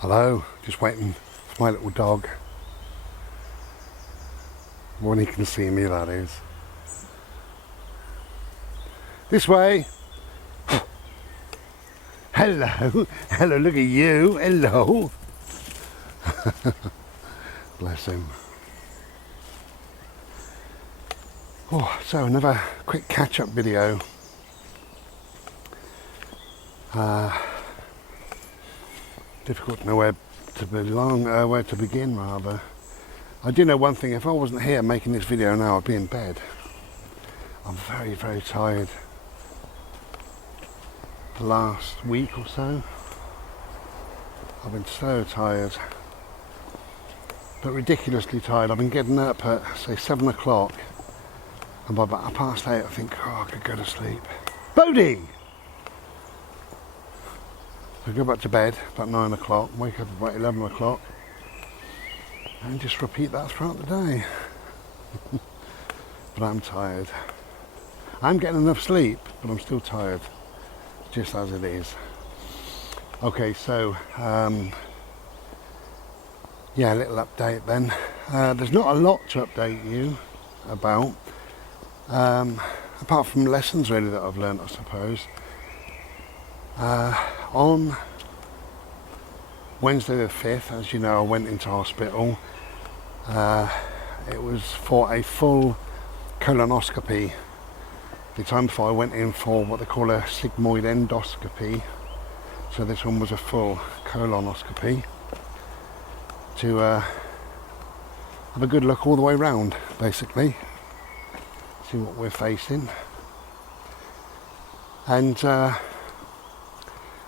Hello, just waiting for my little dog. When he can see me, that is. This way. Hello, hello, look at you, hello. Bless him. Oh, so another quick catch-up video. Difficult to know where to begin rather. I do know one thing, if I wasn't here making this video now, I'd be in bed. I'm very, very tired. The last week or so, I've been so tired. But ridiculously tired. I've been getting up at, say, 7 o'clock. And by about 8:30, I think, oh, I could go to sleep. Bodie! So I go back to bed about 9 o'clock, wake up about 11 o'clock, and just repeat that throughout the day. But I'm tired. I'm getting enough sleep, but I'm still tired, just as it is. Okay, so, yeah, a little update then. There's not a lot to update you about, apart from lessons really that I've learned, I suppose. On Wednesday the 5th, as you know, I went into hospital. It was for a full colonoscopy. The time before I went in for what they call a sigmoid endoscopy. So this one was a full colonoscopy to have a good look all the way round, basically. See what we're facing. And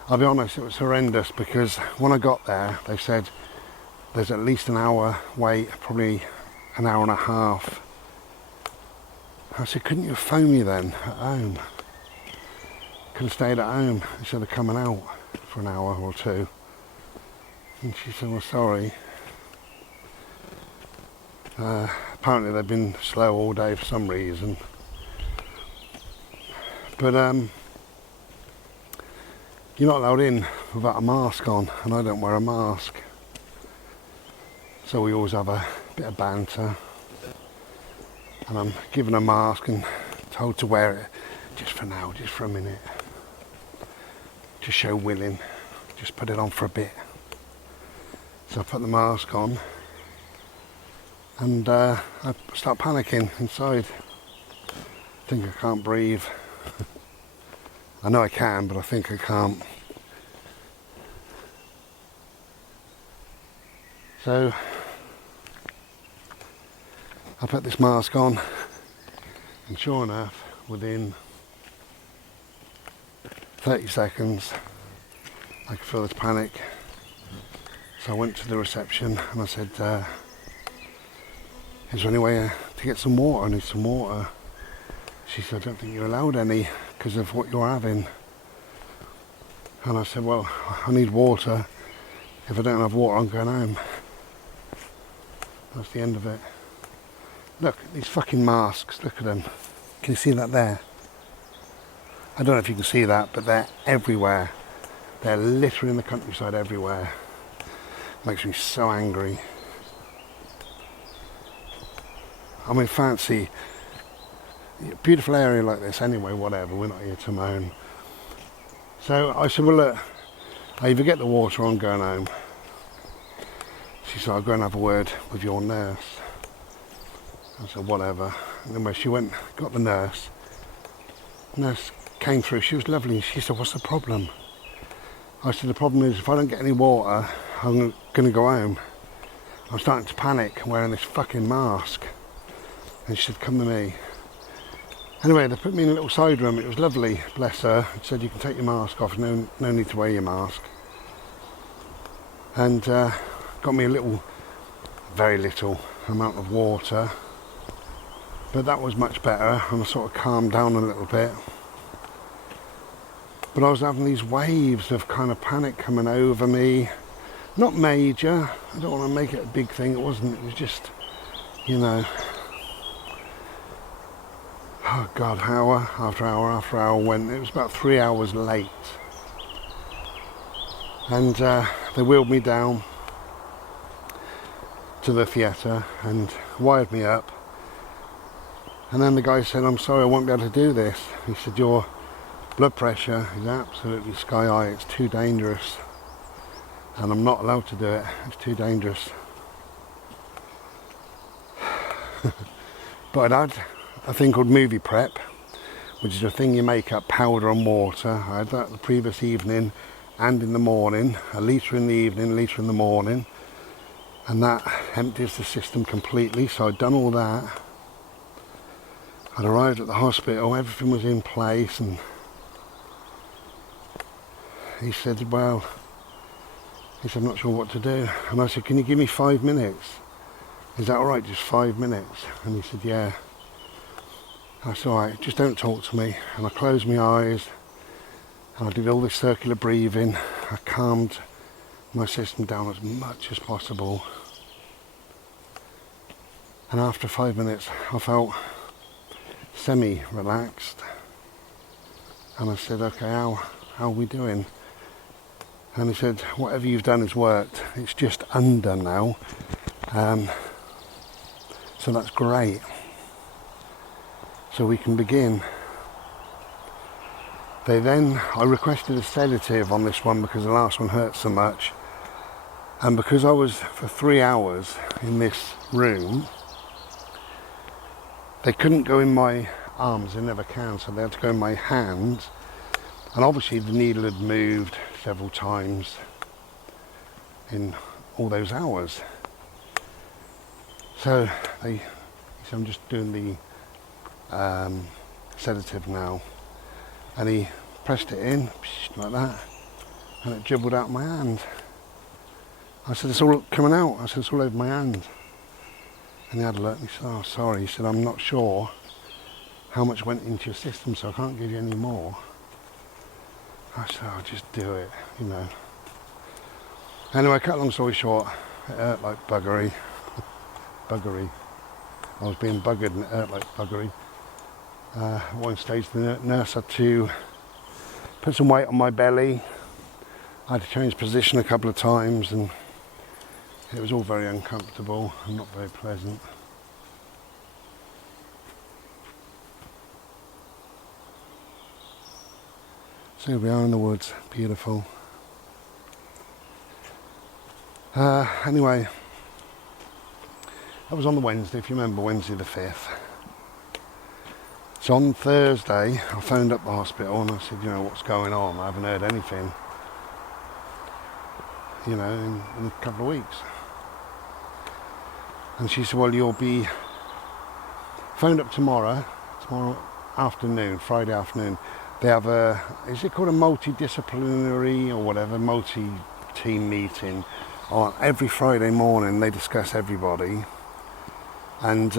I'll be honest, it was horrendous because when I got there, they said there's at least an hour wait, probably an hour and a half. I said, couldn't you have phoned me then at home? Could have stayed at home instead of coming out for an hour or two. And she said, well, sorry. Apparently they've been slow all day for some reason. But you're not allowed in without a mask on, and I don't wear a mask. So we always have a bit of banter. And I'm given a mask and told to wear it just for now, just for a minute. Just show willing, just put it on for a bit. So I put the mask on and I start panicking inside. I think I can't breathe. I know I can, but I think I can't. So I put this mask on, and sure enough, within 30 seconds, I could feel this panic. So I went to the reception and I said, is there any way to get some water? I need some water. She said, I don't think you're allowed any because of what you're having. And I said, well, I need water. If I don't have water, I'm going home. That's the end of it. Look, these fucking masks, look at them. Can you see that there? I don't know if you can see that, but they're everywhere. They're littering the countryside everywhere. Makes me so angry. I mean, fancy, beautiful area like this anyway, whatever, we're not here to moan. So I said, well look, I either get the water or I'm going home. She said, I'll go and have a word with your nurse. I said, whatever. And then when she went, got the nurse came through, she was lovely, and she said, what's the problem? I said, the problem is if I don't get any water, I'm going to go home. I'm starting to panic wearing this fucking mask. And she said, come to me. Anyway, they put me in a little side room. It was lovely, bless her. She said, you can take your mask off, no need to wear your mask. And got me a little, very little amount of water. But that was much better, and I sort of calmed down a little bit. But I was having these waves of kind of panic coming over me. Not major, I don't want to make it a big thing, it wasn't, it was just, you know. Oh God, hour after hour after hour went. It was about 3 hours late. And they wheeled me down to the theatre and wired me up. And then the guy said, I'm sorry, I won't be able to do this. He said, your blood pressure is absolutely sky high, it's too dangerous. And I'm not allowed to do it, it's too dangerous. But I'd had a thing called movie prep, which is a thing you make up powder and water. I had that the previous evening and in the morning, a litre in the evening, a litre in the morning. And that empties the system completely, so I'd done all that. I'd arrived at the hospital, everything was in place, and he said, well, I'm not sure what to do. And I said, can you give me 5 minutes? Is that alright, just 5 minutes? And he said, yeah. I said, alright, just don't talk to me. And I closed my eyes, and I did all this circular breathing. I calmed my system down as much as possible. And after 5 minutes, I felt semi-relaxed. And I said, okay, how are we doing? And he said, whatever you've done has worked. It's just undone now. So that's great. So we can begin. I requested a sedative on this one because the last one hurt so much. And because I was for 3 hours in this room, they couldn't go in my arms, they never can, so they had to go in my hands. And obviously the needle had moved several times in all those hours. So he said, I'm just doing the sedative now. And he pressed it in, like that, and it dribbled out my hand. I said, it's all coming out. I said, it's all over my hand. And he had a look and he said, oh, sorry. He said, I'm not sure how much went into your system, so I can't give you any more. I said, I'll just do it, you know. Anyway, cut long story short, it hurt like buggery. Buggery. I was being buggered and it hurt like buggery. At one stage the nurse had to put some weight on my belly. I had to change position a couple of times and it was all very uncomfortable and not very pleasant. So here we are in the woods, beautiful. Anyway, that was on the Wednesday, if you remember, Wednesday the 5th. So on Thursday, I phoned up the hospital and I said, you know, what's going on? I haven't heard anything, you know, in a couple of weeks. And she said, well, you'll be phoned up tomorrow afternoon, Friday afternoon. They have is it called a multidisciplinary or whatever, multi-team meeting on every Friday morning. They discuss everybody. And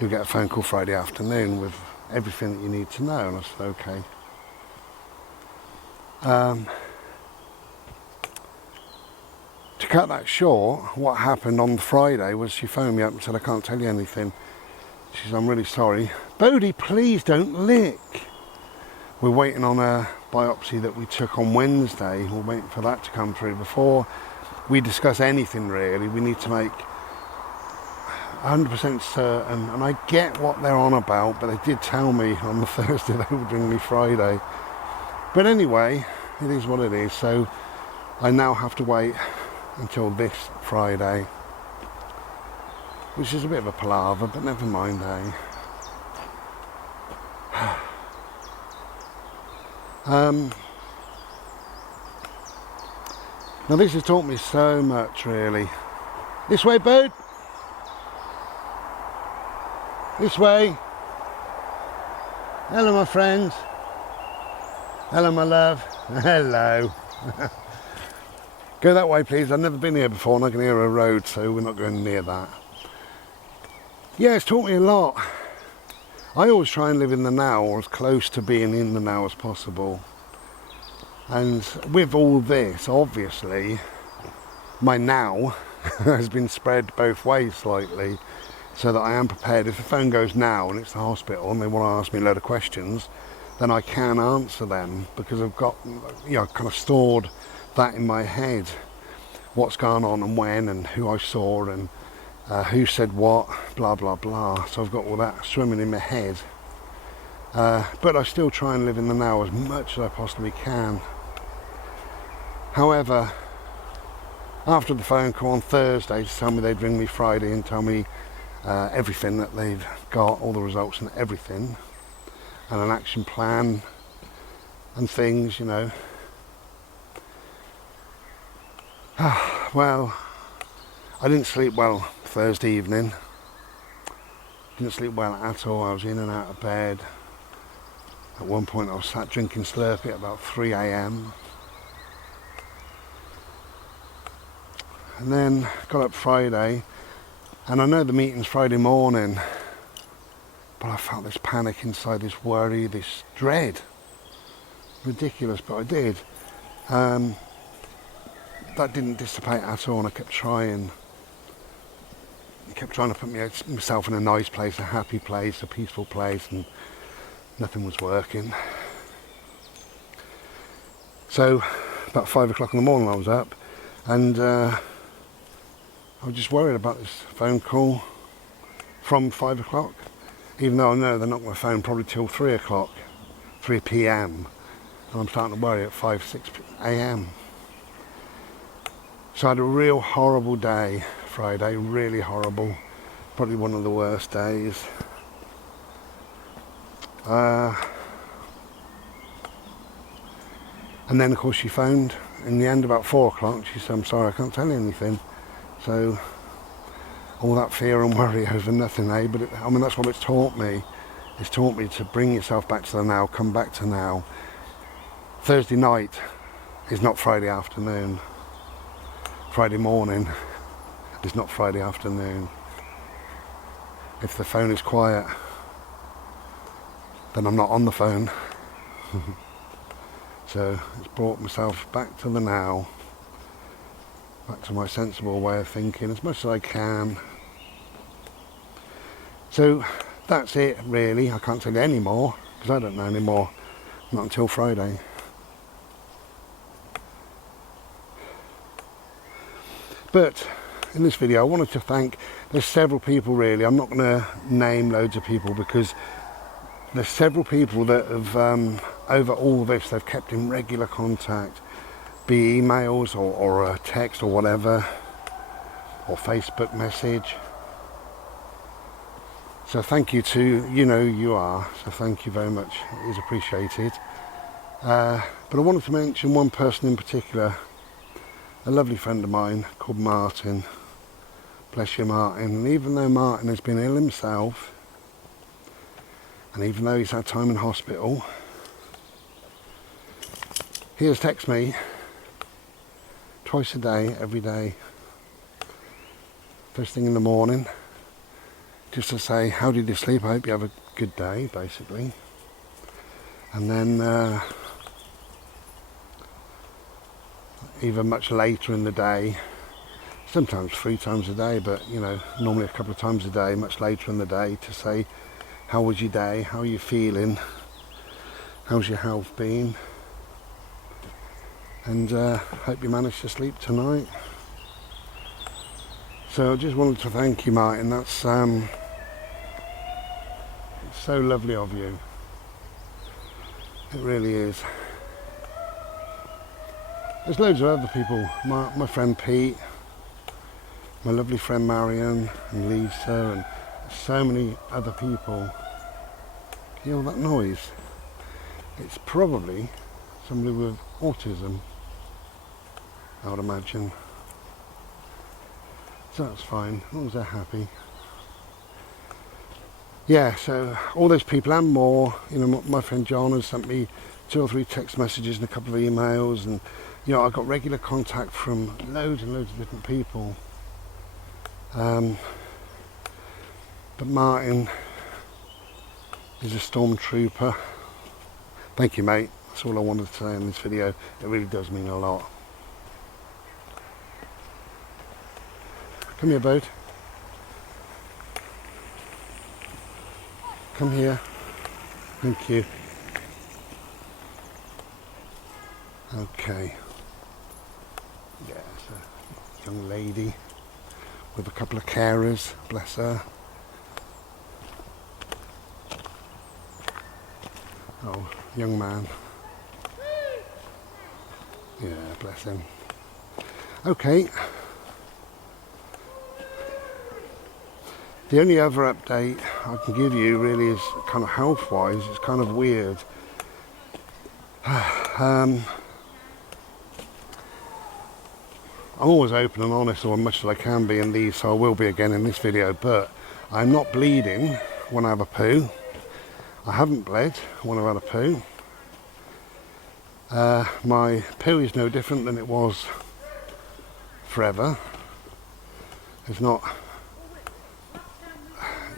you'll get a phone call Friday afternoon with everything that you need to know. And I said, okay. To cut that short, what happened on Friday was she phoned me up and said, I can't tell you anything. She said, I'm really sorry. Bodie, please don't lick. We're waiting on a biopsy that we took on Wednesday. We're waiting for that to come through. Before we discuss anything really, we need to make 100% certain. And I get what they're on about, but they did tell me on the Thursday they would ring me Friday. But anyway, it is what it is. So I now have to wait until this Friday, which is a bit of a palaver, but never mind, eh? Now this has taught me so much, really. This way, bud. This way. Hello, my friends. Hello, my love. Hello. Go that way, please. I've never been here before and I can hear a road, so we're not going near that. Yeah, it's taught me a lot. I always try and live in the now, or as close to being in the now as possible. And with all this, obviously, my now has been spread both ways slightly, so that I am prepared. If the phone goes now and it's the hospital and they want to ask me a load of questions, then I can answer them, because I've got, you know, kind of stored that in my head, what's going on and when and who I saw and who said what, blah blah blah. So I've got all that swimming in my head, but I still try and live in the now as much as I possibly can. However, after the phone call on Thursday to tell me they'd ring me Friday and tell me everything that they've got, all the results and everything, and an action plan and things, you know. Well, I didn't sleep well Thursday evening. Didn't sleep well at all. I was in and out of bed. At one point I was sat drinking Slurpee at about 3 a.m. And then got up Friday, and I know the meeting's Friday morning, but I felt this panic inside, this worry, this dread. Ridiculous, but I did. That didn't dissipate at all, and I kept trying. I kept trying to put myself in a nice place, a happy place, a peaceful place, and nothing was working. So about 5 o'clock in the morning I was up, and I was just worried about this phone call from 5 o'clock, even though I know they're not going to phone probably till 3 o'clock, 3 p.m. And I'm starting to worry at 5, 6 a.m. So I had a real horrible day Friday, really horrible, probably one of the worst days. And then of course she phoned in the end about 4 o'clock. She said, I'm sorry, I can't tell you anything. So all that fear and worry over nothing, eh? But I mean, that's what it's taught me. It's taught me to bring yourself back to the now, come back to now. Thursday night is not Friday afternoon. Friday morning is not Friday afternoon. If the phone is quiet, then I'm not on the phone. So it's brought myself back to the now, back to my sensible way of thinking as much as I can. So that's it really. I can't tell you any more because I don't know any more, not until Friday. But in this video I wanted to thank, there's several people really, I'm not going to name loads of people because there's several people that have, over all this, they've kept in regular contact, be emails or a text or whatever, or Facebook message. So thank you to, you know who you are, so thank you very much, it is appreciated. But I wanted to mention one person in particular, a lovely friend of mine called Martin. Bless you, Martin. And even though Martin has been ill himself, and even though he's had time in hospital, he has texted me twice a day, every day, first thing in the morning, just to say, how did you sleep? I hope you have a good day, basically. And then even much later in the day, sometimes 3 times a day, but you know, normally a couple of times a day, much later in the day, to say, how was your day, how are you feeling, how's your health been, and hope you managed to sleep tonight. So I just wanted to thank you, Martin. That's so lovely of you, it really is. There's loads of other people, my friend Pete, my lovely friend Marion and Lisa, and so many other people. Can you hear all that noise? It's probably somebody with autism, I would imagine. So that's fine, as long as they're happy. Yeah, so all those people and more, you know, my friend John has sent me 2 or 3 text messages and a couple of emails, and you know, I've got regular contact from loads and loads of different people. But Martin is a stormtrooper. Thank you, mate. That's all I wanted to say in this video. It really does mean a lot. Come here, Bode. Come here. Thank you. Okay. Yeah, it's a young lady with a couple of carers, bless her. Oh, young man. Yeah, bless him. Okay. The only other update I can give you really is kind of health-wise. It's kind of weird. I'm always open and honest, or as much as I can be in these, so I will be again in this video, but I'm not bleeding when I have a poo. I haven't bled when I've had a poo. My poo is no different than it was forever. It's not,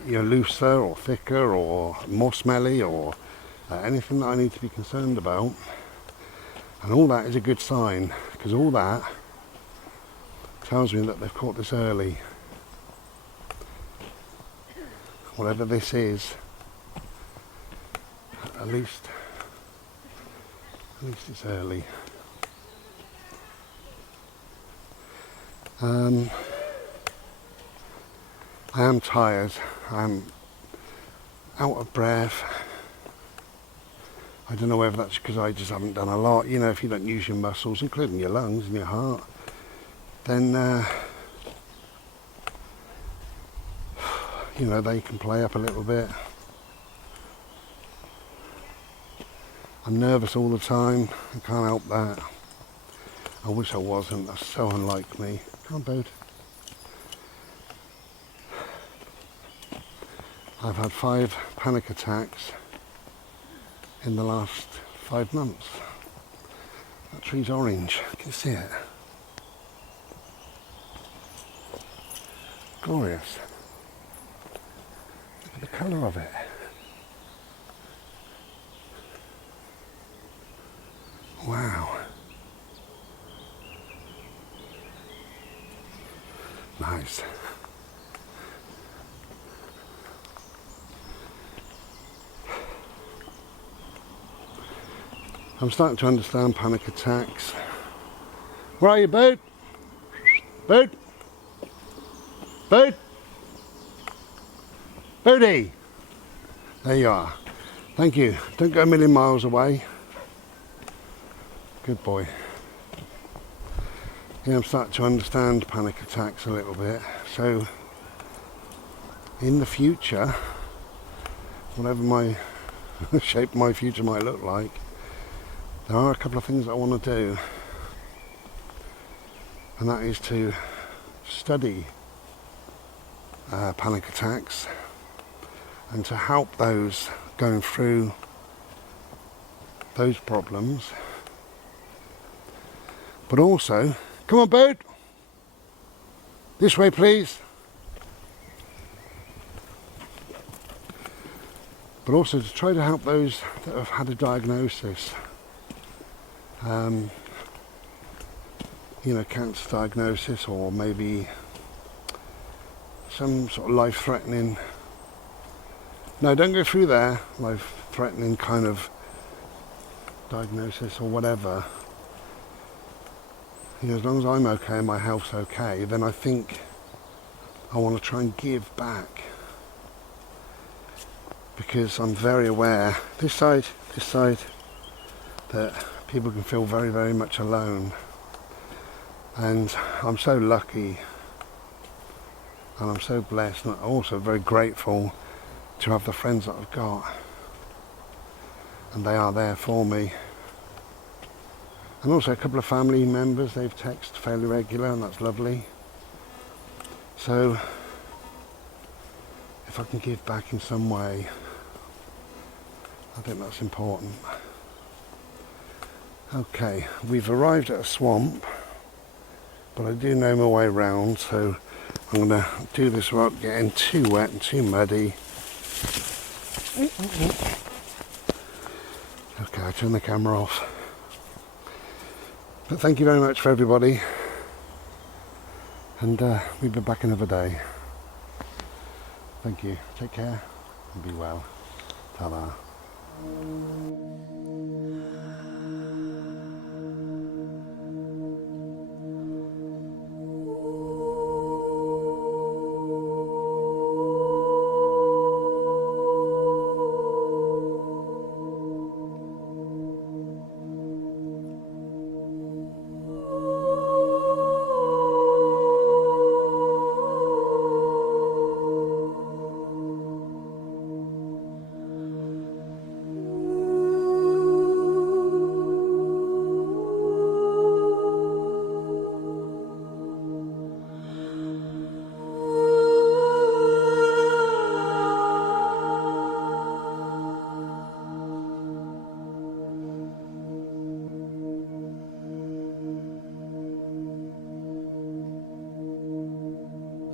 you know, looser or thicker or more smelly or anything that I need to be concerned about. And all that is a good sign, because all that tells me that they've caught this early. Whatever this is, at least it's early. I am tired. I'm out of breath. I don't know whether that's because I just haven't done a lot. You know, if you don't use your muscles, including your lungs and your heart, then you know, they can play up a little bit. I'm nervous all the time. I can't help that. I wish I wasn't. That's so unlike me. Come on, Bode. I've had 5 panic attacks in the last 5 months. That tree's orange. Can you see it? Glorious. Look at the colour of it. Wow. Nice. I'm starting to understand panic attacks. Where are you, Bode? Bode? Bode? Bodie! There you are. Thank you. Don't go a million miles away. Good boy. Yeah, I'm starting to understand panic attacks a little bit. So, in the future, whatever my shape my future might look like, there are a couple of things I want to do, and that is to study panic attacks and to help those going through those problems. But also, come on, Bode, this way please. But also to try to help those that have had a diagnosis. You know, cancer diagnosis, or maybe some sort of life-threatening, no, don't go through there, life-threatening kind of diagnosis or whatever. You know, as long as I'm okay and my health's okay, then I think I want to try and give back. Because I'm very aware, this side, that people can feel very, very much alone. And I'm so lucky, and I'm so blessed, and I'm also very grateful to have the friends that I've got. And they are there for me. And also a couple of family members, they've texted fairly regular, and that's lovely. So, if I can give back in some way, I think that's important. Okay, we've arrived at a swamp, but I do know my way around, so I'm going to do this without getting too wet and too muddy. Okay, I turn the camera off. But thank you very much for everybody, and we'll be back another day. Thank you. Take care and be well. Ta-da.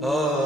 Ah